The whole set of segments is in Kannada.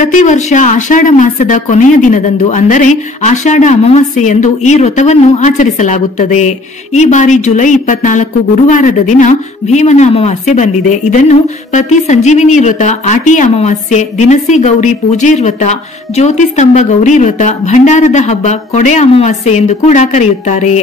ಪ್ರತಿ ವರ್ಷ ಆಷಾಢ ಮಾಸದ ಕೊನೆಯ ದಿನದಂದು ಅಂದರೆ ಆಷಾಢ ಅಮಾವಾಸ್ಯೆಯಂದು ಈ ವ್ರತವನ್ನು ಆಚರಿಸಲಾಗುತ್ತದೆ. ಈ ಬಾರಿ ಜುಲೈ 24 ಗುರುವಾರದ ದಿನ ಭೀಮನ ಅಮಾವಾಸ್ಯೆ ಬಂದಿದೆ. ಇದನ್ನು ಪತಿ ಸಂಜೀವಿನಿ ವ್ರತ, ಆಟಿ ಅಮಾವಾಸ್ಯೆ, ದಿನಸಿ ಗೌರಿ ಪೂಜೆ ವ್ರತ, ಜ್ಯೋತಿ ಸ್ತಂಭ ಗೌರಿ ವ್ರತ, ಭಂಡಾರದ ಹಬ್ಬ, ಕೊಡೆ ಅಮಾವಾಸ್ಯೆ ಎಂದು ಕೂಡ ಕರೆಯುತ್ತಾರೆ.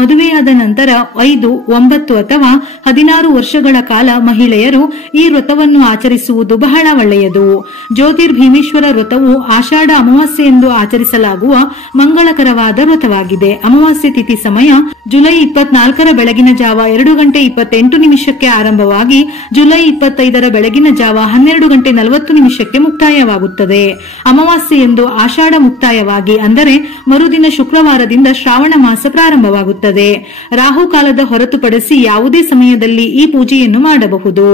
ಮದುವೆಯಾದ ನಂತರ 5, 9 ಅಥವಾ 16 ವರ್ಷಗಳ ಕಾಲ ಮಹಿಳೆಯರು ಈ ವ್ರತವನ್ನು ಆಚರಿಸುವುದು ಬಹಳ ಒಳ್ಳೆಯದು. ಜ್ಯೋತಿರ್ಭೀಮೇಶ್ವರ ವ್ರತವು ಆಷಾಢ ಅಮಾವಾಸ್ಯೆಯೆಂದು ಆಚರಿಸಲಾಗುವ ಮಂಗಳಕರವಾದ ವ್ರತವಾಗಿದೆ. ಅಮಾವಾಸ್ಯೆ ತಿಥಿ ಸಮಯ ಜುಲೈ 24ರ ಬೆಳಗಿನ ಜಾವ 2:28 ಆರಂಭವಾಗಿ ಜುಲೈ 25ರ ಬೆಳಗಿನ ಜಾವ 12:40 ಮುಕ್ತಾಯವಾಗುತ್ತದೆ. ಅಮಾವಾಸ್ಯೆಯೆಂದು ಆಷಾಢ ಮುಕ್ತಾಯವಾಗಿ ಅಂದರೆ ಮರುದಿನ ಶುಕ್ರವಾರದಿಂದ ಶ್ರಾವಣ ಮಾಸ ಪ್ರಾರಂಭವಾಗುತ್ತದೆ. ರಾಹುಕಾಲದ ಹೊರತುಪಡಿಸಿ ಯಾವುದೇ ಸಮಯದಲ್ಲಿ ಈ ಪೂಜೆಯನ್ನು ಮಾಡಬಹುದು.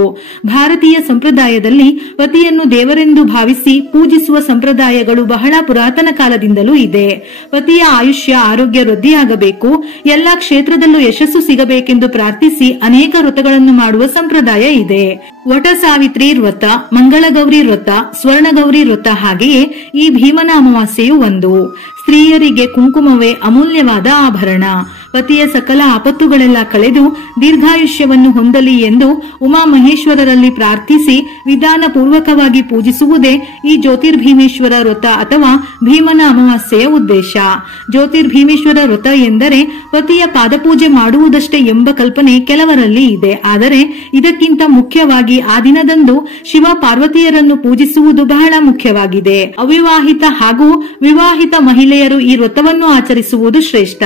ಭಾರತೀಯ ಸಂಪ್ರದಾಯದಲ್ಲಿ ಪತಿಯನ್ನು ದೇವರೆಂದು ಭಾವಿಸಿ ಪೂಜಿಸುವ ಸಂಪ್ರದಾಯಗಳು ಬಹಳ ಪುರಾತನ ಕಾಲದಿಂದಲೂ ಇದೆ. ಪತಿಯ ಆಯುಷ್ಯ ಆರೋಗ್ಯ ವೃದ್ಧಿಯಾಗಬೇಕು, ಎಲ್ಲಾ ಕ್ಷೇತ್ರದಲ್ಲೂ ಯಶಸ್ಸು ಸಿಗಬೇಕೆಂದು ಪ್ರಾರ್ಥಿಸಿ ಅನೇಕ ವ್ರತಗಳನ್ನು ಮಾಡುವ ಸಂಪ್ರದಾಯ ಇದೆ. ವಟ ಸಾವಿತ್ರಿ ವ್ರತ, ಮಂಗಳಗೌರಿ ವ್ರತ, ಸ್ವರ್ಣಗೌರಿ ವ್ರತ, ಹಾಗೆಯೇ ಈ ಭೀಮನ ಅಮಾವಾಸ್ಯೆಯು ಒಂದು. ಸ್ತ್ರೀಯರಿಗೆ ಕುಂಕುಮವೇ ಅಮೂಲ್ಯವಾದ ಆಭರಣ. ಪತಿಯ ಸಕಲ ಆಪತ್ತುಗಳೆಲ್ಲ ಕಳೆದು ದೀರ್ಘಾಯುಷ್ಯವನ್ನು ಹೊಂದಲಿ ಎಂದು ಉಮಾಮಹೇಶ್ವರರಲ್ಲಿ ಪ್ರಾರ್ಥಿಸಿ ವಿಧಾನ ಪೂರ್ವಕವಾಗಿ ಪೂಜಿಸುವುದೇ ಈ ಜ್ಯೋತಿರ್ಭೀಮೇಶ್ವರ ವ್ರತ ಅಥವಾ ಭೀಮನ ಅಮಾವಾಸ್ಯೆಯ ಉದ್ದೇಶ. ಜ್ಯೋತಿರ್ಭೀಮೇಶ್ವರ ವ್ರತ ಎಂದರೆ ಪತಿಯ ಪಾದಪೂಜೆ ಮಾಡುವುದಷ್ಟೇ ಎಂಬ ಕಲ್ಪನೆ ಕೆಲವರಲ್ಲಿ ಇದೆ. ಆದರೆ ಇದಕ್ಕಿಂತ ಮುಖ್ಯವಾಗಿ ಆ ದಿನದಂದು ಶಿವ ಪಾರ್ವತಿಯರನ್ನು ಪೂಜಿಸುವುದು ಬಹಳ ಮುಖ್ಯವಾಗಿದೆ. ಅವಿವಾಹಿತ ಹಾಗೂ ವಿವಾಹಿತ ಮಹಿಳೆಯರು ಈ ವ್ರತವನ್ನು ಆಚರಿಸುವುದು ಶ್ರೇಷ್ಠ.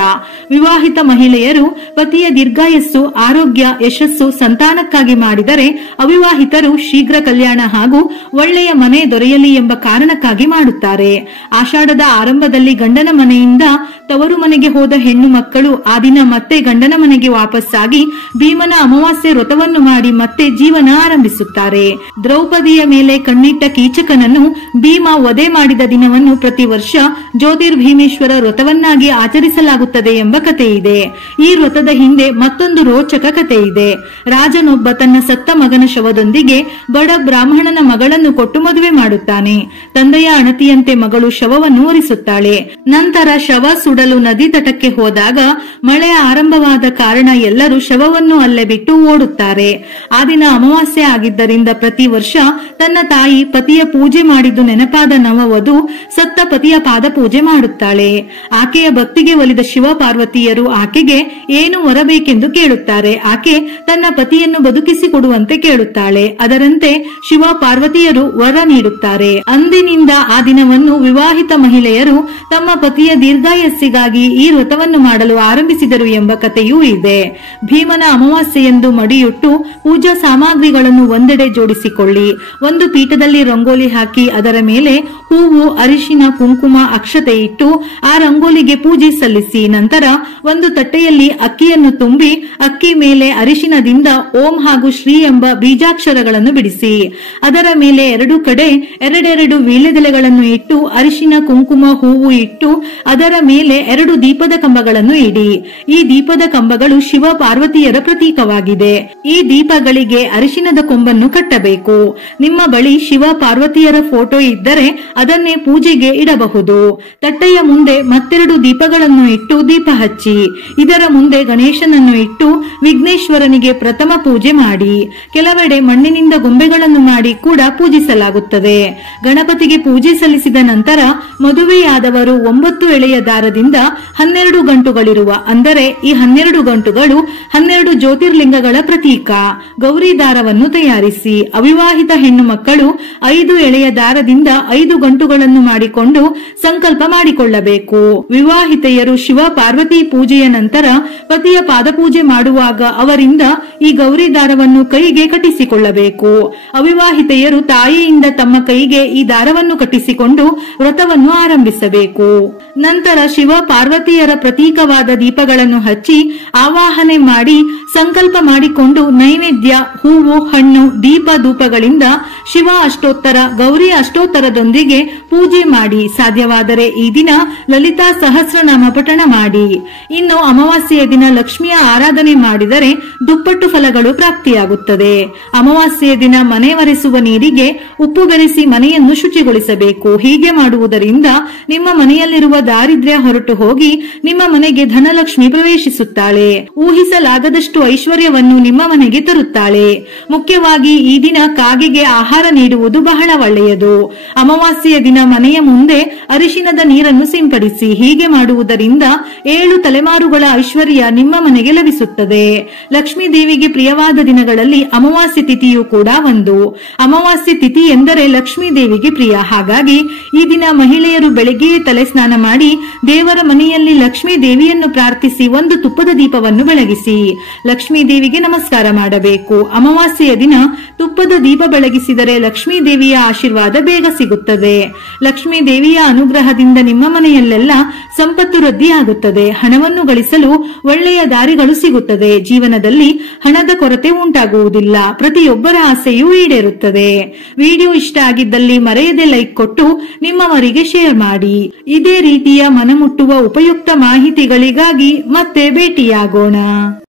ವಿವಾಹಿತ ಮಹಿಳೆಯರು ಪತಿಯ ದೀರ್ಘಾಯಸ್ಸು, ಆರೋಗ್ಯ, ಯಶಸ್ಸು, ಸಂತಾನಕ್ಕಾಗಿ ಮಾಡಿದರೆ ಅವಿವಾಹಿತರು ಶೀಘ್ರ ಕಲ್ಯಾಣ ಹಾಗೂ ಒಳ್ಳೆಯ ಮನೆ ದೊರೆಯಲಿ ಎಂಬ ಕಾರಣಕ್ಕಾಗಿ ಮಾಡುತ್ತಾರೆ. ಆಷಾಢದ ಆರಂಭದಲ್ಲಿ ಗಂಡನ ಮನೆಯಿಂದ ತವರು ಮನೆಗೆ ಹೋದ ಹೆಣ್ಣು ಮಕ್ಕಳು ಆ ದಿನ ಮತ್ತೆ ಗಂಡನ ಮನೆಗೆ ವಾಪಸ್ಸಾಗಿ ಭೀಮನ ಅಮಾವಾಸ್ಯೆ ವ್ರತವನ್ನು ಮಾಡಿ ಮತ್ತೆ ಜೀವನ ಆರಂಭಿಸುತ್ತಾರೆ. ದ್ರೌಪದಿಯ ಮೇಲೆ ಕಣ್ಣಿಟ್ಟ ಕೀಚಕನನ್ನು ಭೀಮ ವಧೆ ಮಾಡಿದ ದಿನವನ್ನು ಪ್ರತಿ ವರ್ಷ ಜ್ಯೋತಿರ್ಭೀಮೇಶ್ವರ ವ್ರತವನ್ನಾಗಿ ಆಚರಿಸಲಾಗುತ್ತದೆ ಎಂಬ ಕಥೆ ಇದೆ. ಈ ವ್ರತದ ಹಿಂದೆ ಮತ್ತೊಂದು ರೋಚಕ ಕಥೆ ಇದೆ. ರಾಜನೊಬ್ಬ ತನ್ನ ಸತ್ತ ಮಗನ ಶವದೊಂದಿಗೆ ಬಡ ಬ್ರಾಹ್ಮಣನ ಮಗಳನ್ನು ಕೊಟ್ಟು ಮದುವೆ ಮಾಡುತ್ತಾನೆ. ತಂದೆಯ ಅಣತಿಯಂತೆ ಮಗಳು ಶವವನ್ನು ಒರೆಸುತ್ತಾಳೆ. ನಂತರ ಶವ ಸುಡಲು ನದಿ ತಟಕ್ಕೆ ಹೋದಾಗ ಮಳೆ ಆರಂಭವಾದ ಕಾರಣ ಎಲ್ಲರೂ ಶವವನ್ನು ಅಲ್ಲೇ ಬಿಟ್ಟು ಓಡುತ್ತಾರೆ. ಆ ದಿನ ಅಮಾವಾಸ್ಯೆ ಆಗಿದ್ದರಿಂದ ಪ್ರತಿ ವರ್ಷ ತನ್ನ ತಾಯಿ ಪತಿಯ ಪೂಜೆ ಮಾಡಿದ್ದು ನೆನಪಾದ ನವವಧು ಸತ್ತ ಪತಿಯ ಪಾದ ಪೂಜೆ ಮಾಡುತ್ತಾಳೆ. ಆಕೆಯ ಭಕ್ತಿಗೆ ಒಲಿದ ಶಿವ ಪಾರ್ವತಿಯರು ಆಕೆಗೆ ಏನು ವರಬೇಕೆಂದು ಕೇಳುತ್ತಾರೆ. ಆಕೆ ತನ್ನ ಪತಿಯನ್ನು ಬದುಕಿಸಿಕೊಡುವಂತೆ ಕೇಳುತ್ತಾಳೆ. ಅದರಂತೆ ಶಿವ ಪಾರ್ವತಿಯರು ವರ ನೀಡುತ್ತಾರೆ. ಅಂದಿನಿಂದ ಆ ದಿನವನ್ನು ವಿವಾಹಿತ ಮಹಿಳೆಯರು ತಮ್ಮ ಪತಿಯ ದೀರ್ಘಾಯಸ್ಸಿಗಾಗಿ ಈ ವ್ರತವನ್ನು ಮಾಡಲು ಆರಂಭಿಸಿದರು ಎಂಬ ಕಥೆಯೂ ಇದೆ. ಭೀಮನ ಅಮಾವಾಸ್ಯೆಯೆಂದು ಮಡಿಯುಟ್ಟು ಪೂಜಾ ಸಾಮಗ್ರಿಗಳನ್ನು ಒಂದೆಡೆ ಜೋಡಿಸಿಕೊಳ್ಳಿ. ಒಂದು ಪೀಠದಲ್ಲಿ ರಂಗೋಲಿ ಹಾಕಿ ಅದರ ಮೇಲೆ ಹೂವು, ಅರಿಶಿನ, ಕುಂಕುಮ, ಅಕ್ಷತೆ ಇಟ್ಟು ಆ ರಂಗೋಲಿಗೆ ಪೂಜೆ ಸಲ್ಲಿಸಿ. ನಂತರ ಒಂದು ತಟ್ಟೆಯಲ್ಲಿ ಅಕ್ಕಿಯನ್ನು ತುಂಬಿ ಅಕ್ಕಿ ಮೇಲೆ ಅರಿಶಿನದಿಂದ ಓಂ ಹಾಗೂ ಶ್ರೀ ಎಂಬ ಬೀಜಾಕ್ಷರಗಳನ್ನು ಬಿಡಿಸಿ. ಅದರ ಮೇಲೆ ಎರಡು ಕಡೆ ಎರಡೆರಡು ವೀಳ್ಯದೆಲೆಗಳನ್ನು ಇಟ್ಟು ಅರಿಶಿನ, ಕುಂಕುಮ, ಹೂವು ಇಟ್ಟು ಅದರ ಮೇಲೆ 2 ದೀಪದ ಕಂಬಗಳನ್ನು ಇಡಿ. ಈ ದೀಪದ ಕಂಬಗಳು ಶಿವ ಪಾರ್ವತಿಯರ ಪ್ರತೀಕವಾಗಿದೆ. ಈ ದೀಪಗಳಿಗೆ ಅರಿಶಿನದ ಕೊಂಬನ್ನು ಕಟ್ಟಬೇಕು. ನಿಮ್ಮ ಬಳಿ ಶಿವ ಪಾರ್ವತಿಯರ ಫೋಟೋ ಇದ್ದರೆ ಅದನ್ನೇ ಪೂಜೆಗೆ ಇಡಬಹುದು. ತಟ್ಟೆಯ ಮುಂದೆ ಮತ್ತೆರಡು ದೀಪಗಳನ್ನು ಇಟ್ಟು ದೀಪ ಹಚ್ಚಿ ಇದರ ಮುಂದೆ ಗಣೇಶನನ್ನು ಇಟ್ಟು ವಿಘ್ನೇಶ್ವರನಿಗೆ ಪ್ರಥಮ ಪೂಜೆ ಮಾಡಿ. ಕೆಲವೆಡೆ ಮಣ್ಣಿನಿಂದ ಗೊಂಬೆಗಳನ್ನು ಮಾಡಿ ಕೂಡ ಪೂಜಿಸಲಾಗುತ್ತದೆ. ಗಣಪತಿಗೆ ಪೂಜೆ ಸಲ್ಲಿಸಿದ ನಂತರ ಮದುವೆಯಾದವರು 9 ಎಳೆಯ ದಾರದಿಂದ 12 ಗಂಟುಗಳಿರುವ ಅಂದರೆ ಈ 12 ಗಂಟುಗಳು 12 ಜ್ಯೋತಿರ್ಲಿಂಗಗಳ ಪ್ರತೀಕ ಗೌರಿ ದಾರವನ್ನು ತಯಾರಿಸಿ. ಅವಿವಾಹಿತ ಹೆಣ್ಣು ಮಕ್ಕಳು 5 ಎಳೆಯ ದಾರದಿಂದ 5 ಗಂಟುಗಳನ್ನು ಮಾಡಿಕೊಂಡು ಸಂಕಲ್ಪ ಮಾಡಿಕೊಳ್ಳಬೇಕು. ವಿವಾಹಿತೆಯರು ಶಿವ ಪಾರ್ವತಿ ಪೂಜೆಯ ನಂತರ ಪತಿಯ ಪಾದಪೂಜೆ ಮಾಡುವಾಗ ಅವರಿಂದ ಈ ಗೌರಿ ದಾರವನ್ನು ಕೈಗೆ ಕಟ್ಟಿಸಿಕೊಳ್ಳಬೇಕು. ಅವಿವಾಹಿತೆಯರು ತಾಯಿಯಿಂದ ತಮ್ಮ ಕೈಗೆ ಈ ದಾರವನ್ನು ಕಟ್ಟಿಸಿಕೊಂಡು ವ್ರತವನ್ನು ಆರಂಭಿಸಬೇಕು. ನಂತರ ಶಿವ ಪಾರ್ವತಿಯರ ಪ್ರತೀಕವಾದ ದೀಪಗಳನ್ನು ಹಚ್ಚಿ ಆವಾಹನೆ ಮಾಡಿ ಸಂಕಲ್ಪ ಮಾಡಿಕೊಂಡು ನೈವೇದ್ಯ, ಹೂವು, ಹಣ್ಣು, ದೀಪ, ಧೂಪಗಳಿಂದ ಶಿವ ಅಷ್ಟೋತ್ತರ, ಗೌರಿ ಅಷ್ಟೋತ್ತರದೊಂದಿಗೆ ಪೂಜೆ ಮಾಡಿ. ಸಾಧ್ಯವಾದರೆ ಈ ದಿನ ಲಲಿತಾ ಸಹಸ್ರನಾಮ ಪಠಣ ಮಾಡಿ. ಇನ್ನು ಅಮಾವಾಸ್ಯೆಯ ದಿನ ಲಕ್ಷ್ಮಿಯ ಆರಾಧನೆ ಮಾಡಿದರೆ ದುಪ್ಪಟ್ಟು ಫಲಗಳು ಪ್ರಾಪ್ತಿಯಾಗುತ್ತದೆ. ಅಮಾವಾಸ್ಯೆಯ ದಿನ ಮನೆ ಒರೆಸುವ ನೀರಿಗೆ ಉಪ್ಪು ಬೆರೆಸಿ ಮನೆಯನ್ನು ಶುಚಿಗೊಳಿಸಬೇಕು. ಹೀಗೆ ಮಾಡುವುದರಿಂದ ನಿಮ್ಮ ಮನೆಯಲ್ಲಿರುವ ದಾರಿದ್ರ್ಯ ಹೊರಟು ಹೋಗಿ ನಿಮ್ಮ ಮನೆಗೆ ಧನಲಕ್ಷ್ಮಿ ಪ್ರವೇಶಿಸುತ್ತಾಳೆ. ಊಹಿಸಲಾಗದಷ್ಟು ಐಶ್ವರ್ಯವನ್ನು ನಿಮ್ಮ ಮನೆಗೆ ತರುತ್ತಾಳೆ. ಮುಖ್ಯವಾಗಿ ಈ ದಿನ ಕಾಗೆಗೆ ಆಹಾರ ನೀಡುವುದು ಬಹಳ ಒಳ್ಳೆಯದು. ಅಮಾವಾಸ್ಯೆಯ ದಿನ ಮನೆಯ ಮುಂದೆ ಅರಿಶಿನದ ನೀರನ್ನು ಸಿಂಪಡಿಸಿ. ಹೀಗೆ ಮಾಡುವುದರಿಂದ 7 ತಲೆಮಾರುಗಳ ಐಶ್ವರ್ಯ ನಿಮ್ಮ ಮನೆಗೆ ಲಭಿಸುತ್ತದೆ. ಲಕ್ಷ್ಮೀ ದೇವಿಗೆ ಪ್ರಿಯವಾದ ದಿನಗಳಲ್ಲಿ ಅಮಾವಾಸ್ಯೆ ತಿಥಿಯೂ ಕೂಡ ಒಂದು. ಅಮಾವಾಸ್ಯೆ ತಿಥಿ ಎಂದರೆ ಲಕ್ಷ್ಮೀ ದೇವಿಗೆ ಪ್ರಿಯ. ಹಾಗಾಗಿ ಈ ದಿನ ಮಹಿಳೆಯರು ಬೆಳಗ್ಗೆಯೇ ತಲೆ ಸ್ನಾನ ಮಾಡಿ ದೇವರ ಮನೆಯಲ್ಲಿ ಲಕ್ಷ್ಮೀ ದೇವಿಯನ್ನು ಪ್ರಾರ್ಥಿಸಿ ಒಂದು ತುಪ್ಪದ ದೀಪವನ್ನು ಬೆಳಗಿಸಿ ಲಕ್ಷ್ಮೀ ದೇವಿಗೆ ನಮಸ್ಕಾರ ಮಾಡಬೇಕು. ಅಮಾವಾಸ್ಯೆಯ ದಿನ ತುಪ್ಪದ ದೀಪ ಬೆಳಗಿಸಿದರೆ ಲಕ್ಷ್ಮೀ ದೇವಿಯ ಆಶೀರ್ವಾದ ಬೇಗ ಸಿಗುತ್ತದೆ. ಲಕ್ಷ್ಮೀ ದೇವಿಯ ಅನುಗ್ರಹದಿಂದ ನಿಮ್ಮ ಮನೆಯಲ್ಲೆಲ್ಲ ಸಂಪತ್ತು ವೃದ್ಧಿಯಾಗುತ್ತದೆ. ಹಣವನ್ನು ಗಳಿಸಲು ಒಳ್ಳೆಯ ದಾರಿಗಳು ಸಿಗುತ್ತದೆ. ಜೀವನದಲ್ಲಿ ಹಣದ ಕೊರತೆ ಉಂಟಾಗುವುದಿಲ್ಲ. ಪ್ರತಿಯೊಬ್ಬರ ಆಸೆಯೂ ಈಡೇರುತ್ತದೆ. ವಿಡಿಯೋ ಇಷ್ಟ ಆಗಿದ್ದಲ್ಲಿ ಮರೆಯದೆ ಲೈಕ್ ಕೊಟ್ಟು ನಿಮ್ಮವರಿಗೆ ಶೇರ್ ಮಾಡಿ. ಇದೇ ರೀತಿಯ ಮನಮುಟ್ಟುವ ಉಪಯುಕ್ತ ಮಾಹಿತಿಗಳಿಗಾಗಿ ಮತ್ತೆ ಭೇಟಿಯಾಗೋಣ.